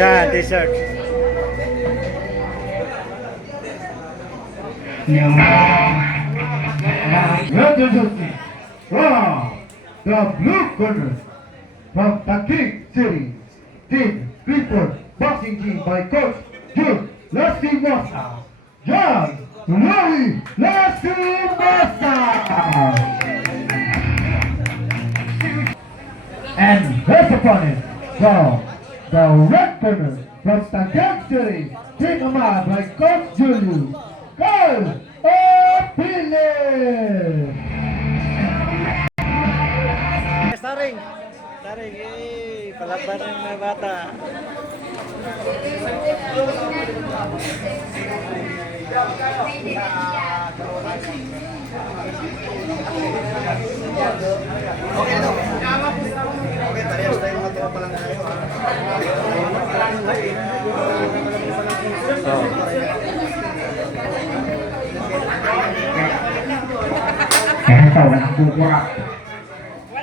Yan, t-shirt. Introducing from the blue corner from Taguig City, Team Clifford Boxing Team by Coach Jude Lastimosa, John Louie Lastimosa. And his opponent from the red corner from Taguig City, Team Amad by Coach Julius Carl Opiles. Staring. Staring. Palaban ng mga bata. Okay na. Okay, parehas tayo mga tropa lang tayo. Ito, walang kukurap.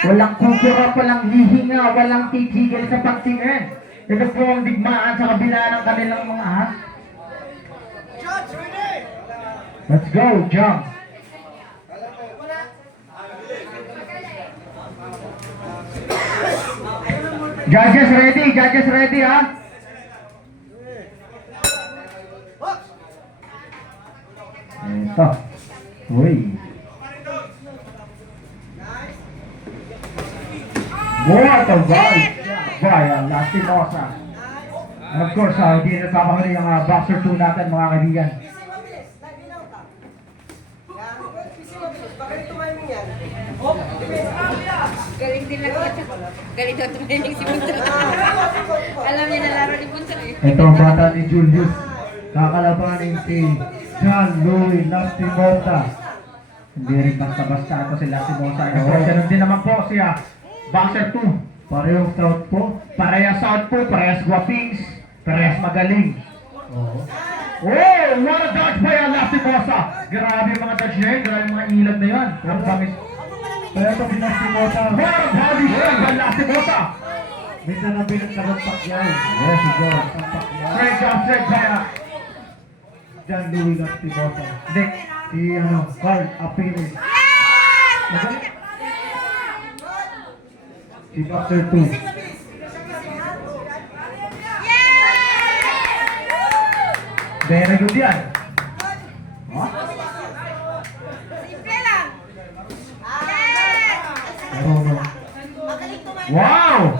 Walang kukurap, walang hihinga, walang titigil sa pagtingin. Ito po ang digmaan sa kabila ng kanilang mga ahas. Let's go, jump! Judges ready ha? Ito. Uy. What a right by Lastimosa. And of course, hindi na kapakali ang boxer 2 natin mga kaibigan. Galing din lang ito. Galing daw tumahimik si Bunso. Alam niya na laro ni Bunso eh. Ito ang bata ni Julius. Kakalabanin si John Louie Lastimosa. Hindi rin basta-basta ito si Lastimosa. And of course, ganun din naman po siya. Boxer 2. Parehong south po. Parehas south po. Parehas guwapings. Parehas magaling. Oh, what a dodge by Lastimosa. Grabe yung mga dodge niya. Grabe yung mga ilag na yan. Ang bangis. Kaya ito si Lastimosa. What a body shot by Lastimosa. Minsan na pinagkaragpak yan. Yes, si John. Straight jump, straight kaya. John Louie Lastimosa. Hindi. Si Carl Apiles. Magaling. Si Boxer 2. Very good yan. Huh? Simple lang. Wow!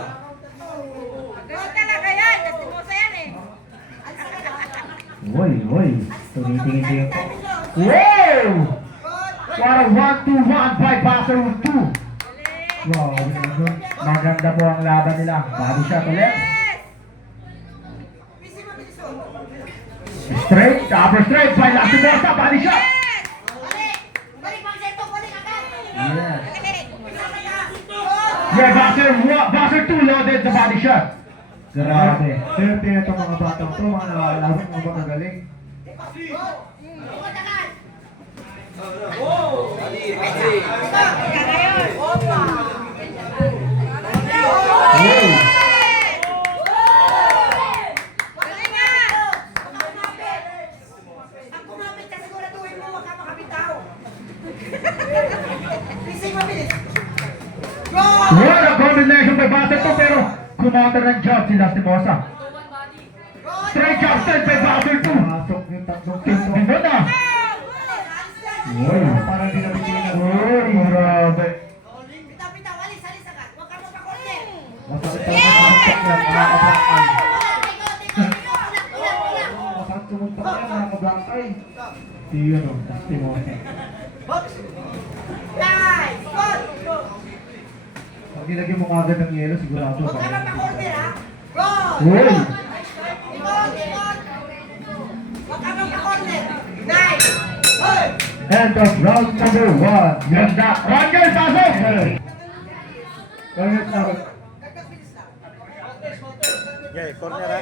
Magaling talaga yan. Lastimosa yan eh. Uy. Tumitingin din po. Wow! What a 1-2-1 by Boxer 2. Wow, maganda po ang laban nila. Body shot ulit. Straight, upper straight by Lastimosa, body shot. Yes. Yeah, Boxer 2 loaded the body shot. Grabe. Swerte na itong mga batang to, mga nakalabang mga magagaling. What a combination by Boxer 2 pero kumonter ng job si Lastimosa. Straight job, straight by Boxer 2. Pasok yung tatlong team. Hindi na. Uy, parang dinabitin na. Uy, grabe. Masakit talaga sa mukha niya, nakakabangkay. Masakit sa mukha niya, nakakabangkay. Yun o, Lastimosa. Pag nilagyan mo agad ng yelo, sigurado ba? Uy! End of round number 1. Ganda! Roger, pasok! Roger, pasok. Okay, corner ha.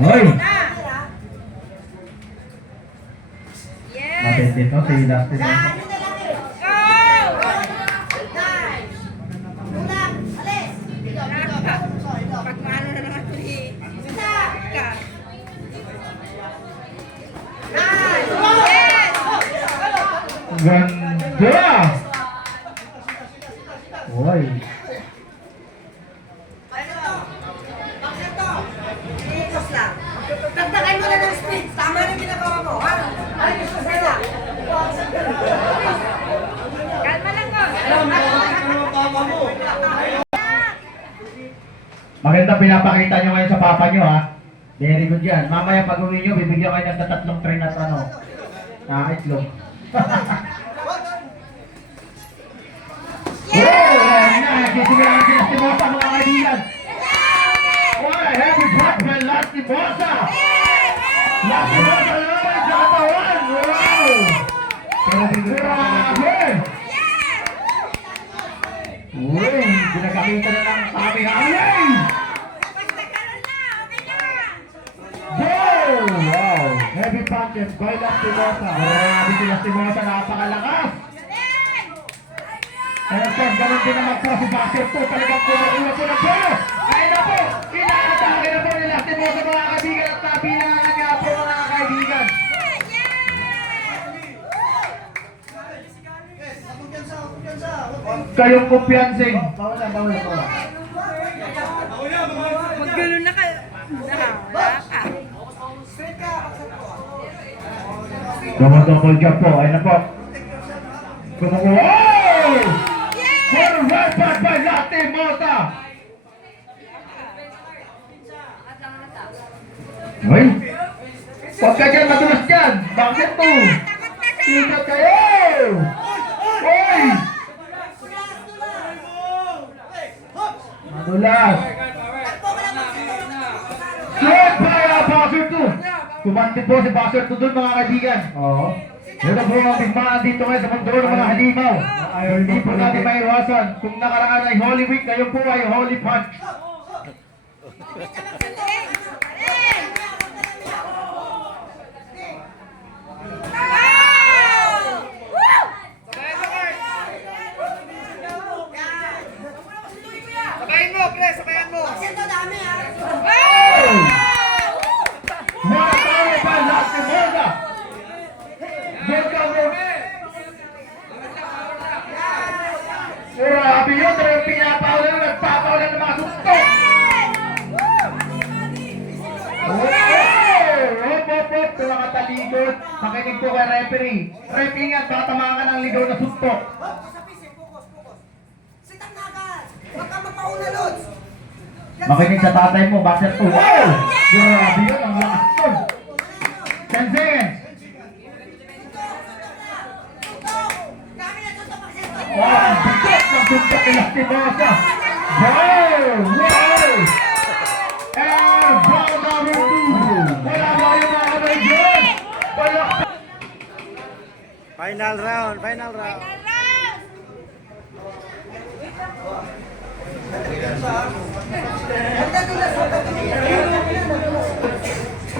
Hoy! Yes. Matindi to si Dustin. Go! Uy. Ikos lang. Dagdagan mo na ng speed. Tama na yung ginagawa mo. Ha? Ay, gusto sila. Kalma lang ko. Maganda pinapakita nyo ngayon sa papa nyo, ha? Very good yan. Mamaya pag uwi nyo, bibigyan kayo ng tatlong train at itlog. Oh! Ayan na! Sisigaran si Lastimosa, mga kaibigan! What a heavy drop by Lastimosa! Lastimosa naman sa katawan! Wow! Grabe! Uy! Pinagkakita na ng sabi na alay! Wow! Wow! Heavy punches by Lastimosa. Grabe si Lastimosa, napakalakas! Ayan, ganun din naman po si Basher po. Talagang kumukuha po ng polo. Ayun na po! Inaatake na po ni Lastimosa, mga kaibigan, at nabilangan nga po, mga kaibigan. Kayong kumpiyansing. Bawal na. Maggulo na ka. Wala ka. Double jump po. Ayun na po. Kumukuha. Oh! What a right back by Lastimosa. Uy! Huwag ka dyan, madulas dyan! Bakit to? Ingat kayo! Uy! Madulas! Shot by Basher 2! Kumantin po si Basher 2 doon, mga kaibigan. Oo. Ito po ang bigmaan dito ngayon sa mundo ng mga halimaw. Hindi po natin maiwasan. Kung nakaraan ay Holy Week, kayo po ay Holy Punch. Sabayin mo, pre, sabayan mo. Ito dami ha. Mga tao pa Lastimosa! Grabe yun, talagang pinapaulan, nagpapaulan ng mga suntok! Hop, mga talikod. Makinig po kay referee. Referee nga, baka tamaan ka ng ligaw na suntok. Focus. Sitang nagal. Huwag kang mapauna, Lods. Makinig sa tatay mo, Basher 2. Wow! Grabe yun, ang lakas nun. 10 seconds. Dami na tutok, Maxito. Wow, ang bigat ng suntok ni Lastimosa. Wow! Wow! And ball number 2. Wala ba yung mga kamay dyan? Wala. Final round.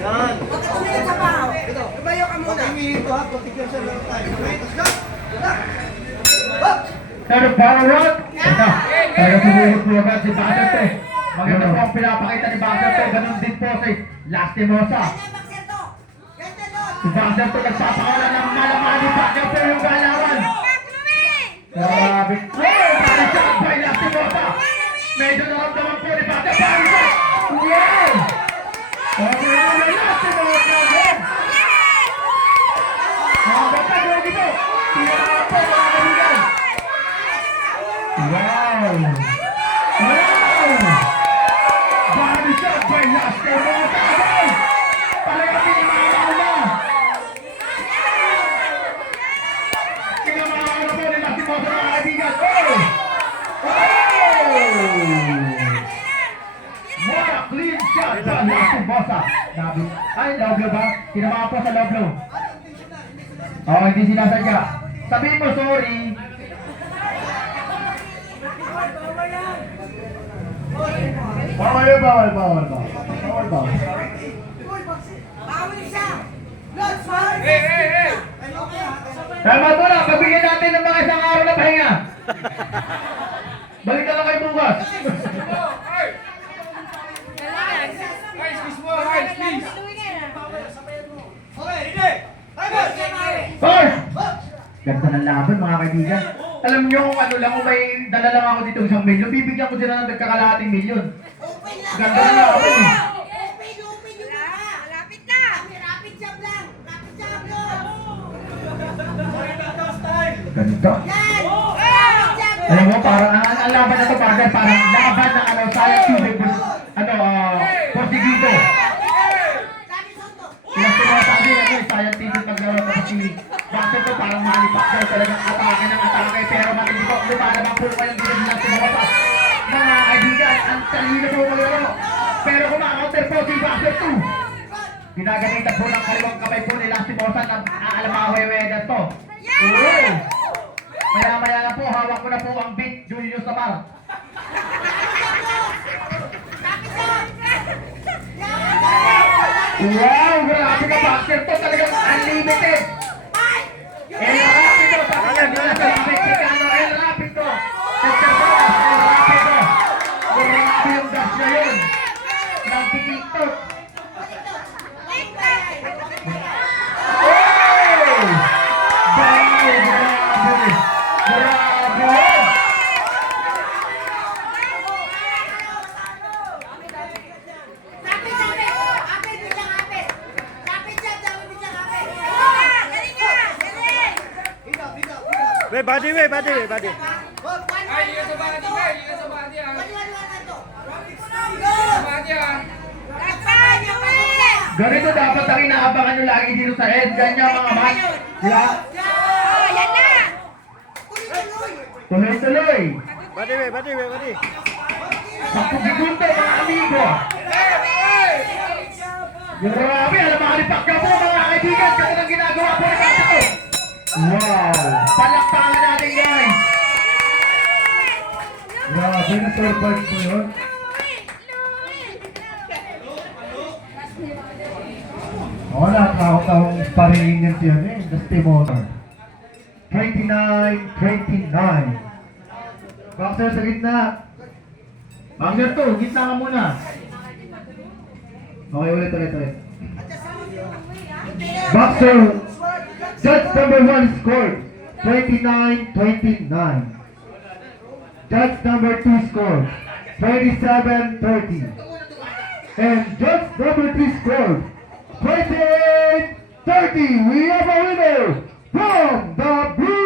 Yan. Huwag ka tumingin sa pao. Lumayo ka muna. Ito ha, patigyan siya lang tayo. Okay, let's go. Pero power run. Ito. Kaya sumuhot po agad si Basher 3. Maganda po ang pinapakita ni Basher 3. Ganun din po si Lastimosa. Ganyan, Maxito. Ganyan, Lods. Si Basher 2 nagpapakalan ng malamani pa niya po yung galawan. Grabe. Wow! Balisak by Lastimosa. Medyo naramdaman po ni Basher. Balisak! Wow! Sabi naman ni Lastimosa. Mga batag, ready po. Tiyama po mga kaibigan. Wow! Wow! Balisak by Lastimosa. Talagang pinimakaw na. Pinamakaw na po ni Lastimosa mga kaibigan. Oh! What a clean shot by Lastimosa. Ay, low blow ba? Tinamaan po sa low blow. Oh, hindi sinasadya. Sabihin mo sorry. Bawal. Bawal siya. Lods, bawal siya. Tama to lang, pagbigyan natin ng mga isang araw na pahinga. Balik ka lang kayo bukas. Okay, ready? Time out! First! Ganda ng laban mga kaibigan. Alam nyo kung ano lang, kung may dala lang ako dito 1 milyon, bibigyan ko sila ng nagkakalahating milyon. Open lang. Ganda na ako eh. Open yung mukha. Malapit na. Rapid job lang. Rapid job lang. Ganda. Yan. Rapid job lang. Alam mo, parang ang laban na to, parang laban ng ano, sayang tubig, Portuguese. Sabi Soto. Sinasabi ako eh, sayang tubig paglaro ko si Bakit ko parang malipak daw talagang atake ng atake, pero matindi ko, lumalabang po kayo dito ng sinasabi. Mga kaibigan, ang talino po maglaro. Pero kumakaunter po si Baxter 2. Ginagamitan po ng kaliwang kamay po nila si Bosa ng aalamahwewedas to. Uy! Maya-maya na po, hawak ko na po ang beat, Julius Samar. Wow! Grabe ka, Baxter to, talagang unlimited! El Rapido sa kanila sa Mexicano, El Rapido! Mr. Bolas, El Rapido! Grabe yung dash na yun! Nagtitiktok! Oh! Grabe! Grabe! Grabe! Weh, body, weh, body, weh, body. Ganito dapat ang inaabangan nyo lagi dito sa head. Ganyan mga match. Yeah. Oh, yan na. Tuloy-tuloy. Body, weh, body, weh, body. 10 segundo mga amigo. Grabe, alam makalipak ka po mga kaibigan. Kasi ang ginagawa po ni Baxter. Wow! Palakpakan natin guys! Grabe, na-surprise po yun. Wala, nakakatawang sparring yan siya eh. Dusty Motor. 29-29. Baxter sa gitna. Baxter to, gitna ka muna. Okay, ulit. Baxter, judge number 1 scored 29-29. Judge number 2 scored 27-30. And judge number 3 scored 28-30. We have a winner from the blue